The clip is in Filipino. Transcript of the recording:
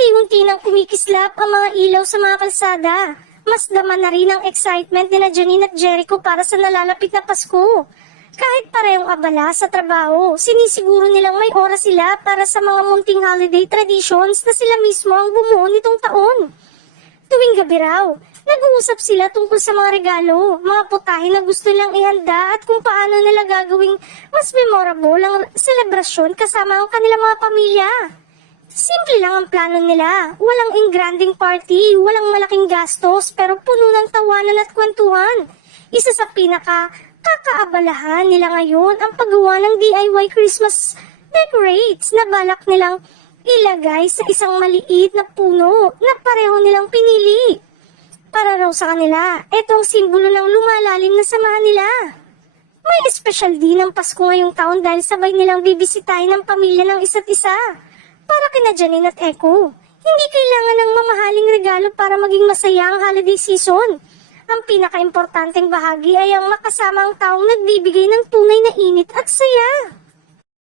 Unti-unti nang kumikislap ang mga ilaw sa mga kalsada. Mas dama na rin ang excitement nila Janine at Jericho para sa nalalapit na Pasko. Kahit parehong abala sa trabaho, sinisiguro nilang may oras sila para sa mga munting holiday traditions na sila mismo ang bumuo nitong taon. Tuwing gabi raw, nag-uusap sila tungkol sa mga regalo, mga putahe na gusto nilang ihanda at kung paano nila gagawing mas memorable ang selebrasyon kasama ang kanilang mga pamilya. Simple lang ang plano nila. Walang engranding party, walang malaking gastos, pero puno ng tawanan at kwentuhan. Isa sa pinaka-kakaabalahan nila ngayon ang paggawa ng DIY Christmas decorates na balak nilang ilagay sa isang maliit na puno na pareho nilang pinili. Para raw sa kanila, ito ang simbolo ng lumalalim na samahan nila. May espesyal din ang Pasko ngayong taon dahil sabay nilang bibisitahin ang pamilya ng isa't isa. Para kina Janine at Echo, hindi kailangan ng mamahaling regalo para maging masaya ang holiday season. Ang pinaka-importanteng bahagi ay ang makasama ang taong nagbibigay ng tunay na init at saya.